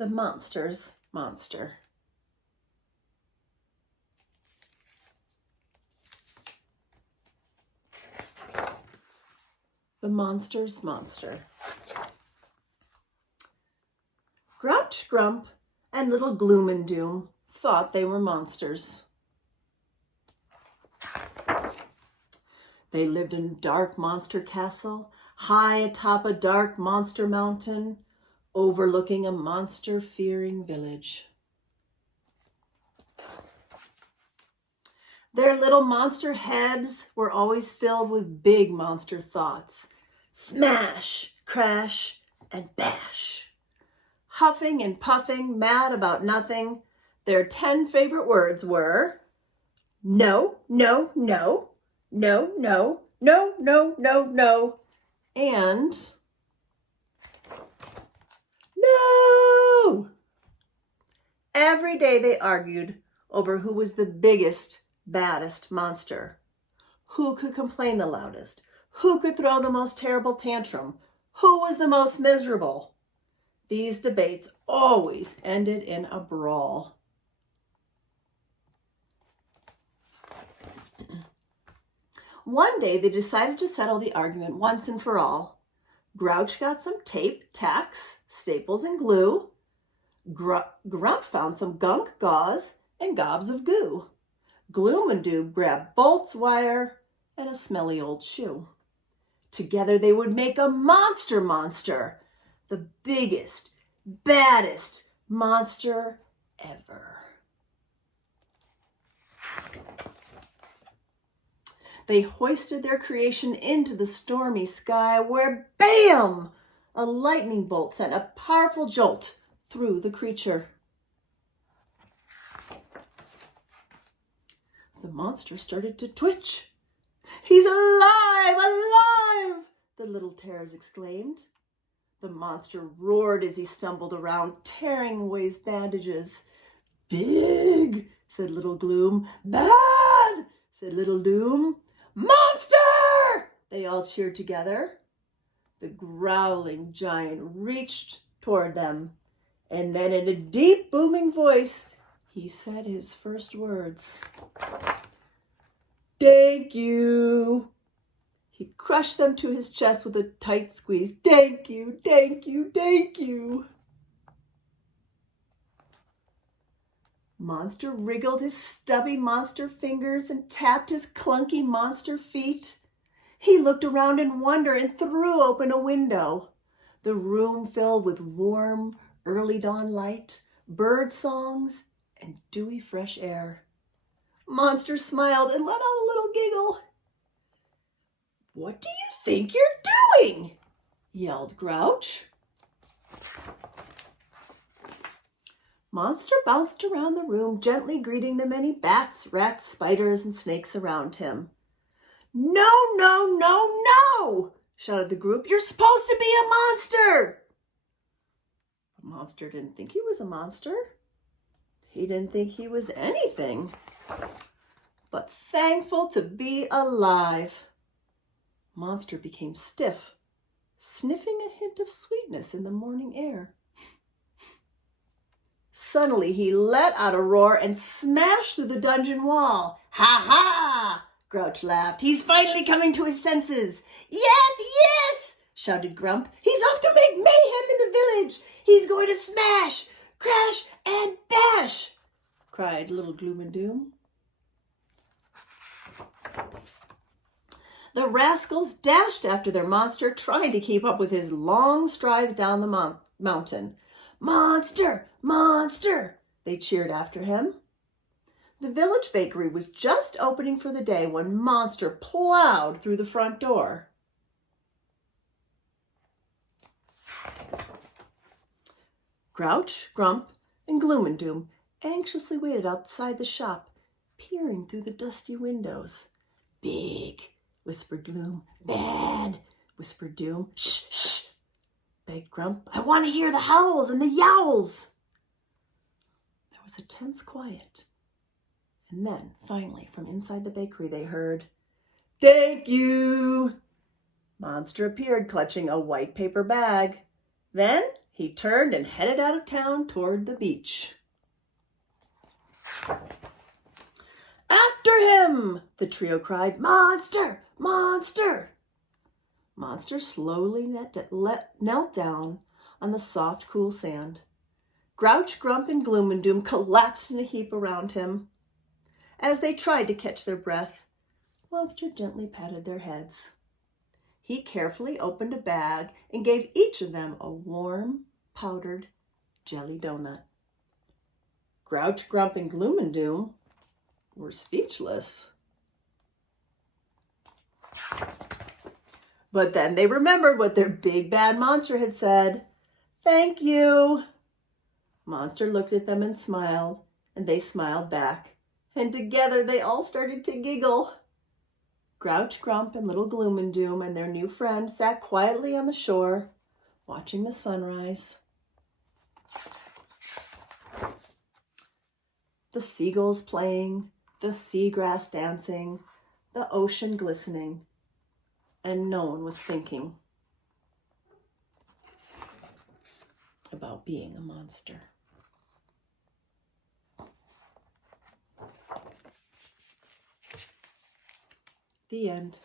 The monster's monster. The monster's monster. Grouch, Grump, and little Gloom and Doom thought they were monsters. They lived in a dark monster castle, high atop a dark monster mountain, overlooking a monster-fearing village. Their little monster heads were always filled with big monster thoughts. Smash, crash, and bash. Huffing and puffing, mad about nothing, their 10 favorite words were no, no, no, no, no, no, no, no, no, and no! Every day they argued over who was the biggest, baddest monster. Who could complain the loudest? Who could throw the most terrible tantrum? Who was the most miserable? These debates always ended in a brawl. One day they decided to settle the argument once and for all. Grouch got some tape, tacks, staples, and glue. Grump found some gunk, gauze, and gobs of goo. Gloom and Doom grabbed bolts, wire, and a smelly old shoe. Together they would make a monster, the biggest, baddest monster ever. They hoisted their creation into the stormy sky where, bam! A lightning bolt sent a powerful jolt through the creature. The monster started to twitch. "He's alive, alive!" the little terrors exclaimed. The monster roared as he stumbled around, tearing away his bandages. "Big," said little Gloom. "Bad," said little Doom. "Monster!" they all cheered together. The growling giant reached toward them, and then in a deep, booming voice, he said his first words. "Thank you." He crushed them to his chest with a tight squeeze. "Thank you, thank you, thank you." Monster wriggled his stubby monster fingers and tapped his clunky monster feet. He looked around in wonder and threw open a window. The room filled with warm, early dawn light, bird songs, and dewy fresh air. Monster smiled and let out a little giggle. "What do you think you're doing?" yelled Grouch. Monster bounced around the room, gently greeting the many bats, rats, spiders, and snakes around him. "No, no, no, no!" shouted the group. "You're supposed to be a monster!" The monster didn't think he was a monster. He didn't think he was anything, but thankful to be alive. Monster became stiff, sniffing a hint of sweetness in the morning air. Suddenly he let out a roar and smashed through the dungeon wall. "Ha ha!" Grouch laughed. "He's finally coming to his senses." "Yes, yes!" shouted Grump. "He's off to make mayhem in the village. He's going to smash, crash, and bash!" cried little Gloom and Doom. The rascals dashed after their monster, trying to keep up with his long strides down the mountain. "Monster! Monster!" they cheered after him. The village bakery was just opening for the day when Monster plowed through the front door. Grouch, Grump, and Gloom and Doom anxiously waited outside the shop, peering through the dusty windows. "Big," whispered Gloom. "Bad," whispered Doom. "Shh, shh," begged Grump. "I want to hear the howls and the yowls." There was a tense quiet. And then, finally, from inside the bakery, they heard, "Thank you." Monster appeared, clutching a white paper bag. Then He turned and headed out of town toward the beach. "After him!" the trio cried. "Monster! Monster!" Monster slowly knelt down on the soft, cool sand. Grouch, Grump, and Gloom and Doom collapsed in a heap around him. As they tried to catch their breath, Monster gently patted their heads. He carefully opened a bag and gave each of them a warm, powdered jelly donut. Grouch, Grump, and Gloom and Doom were speechless. But then they remembered what their big bad monster had said. "Thank you." Monster looked at them and smiled, and they smiled back. And together they all started to giggle. Grouch, Grump, and little Gloom and Doom and their new friend sat quietly on the shore, watching the sunrise. The seagulls playing, the seagrass dancing, the ocean glistening, and no one was thinking about being a monster. The end.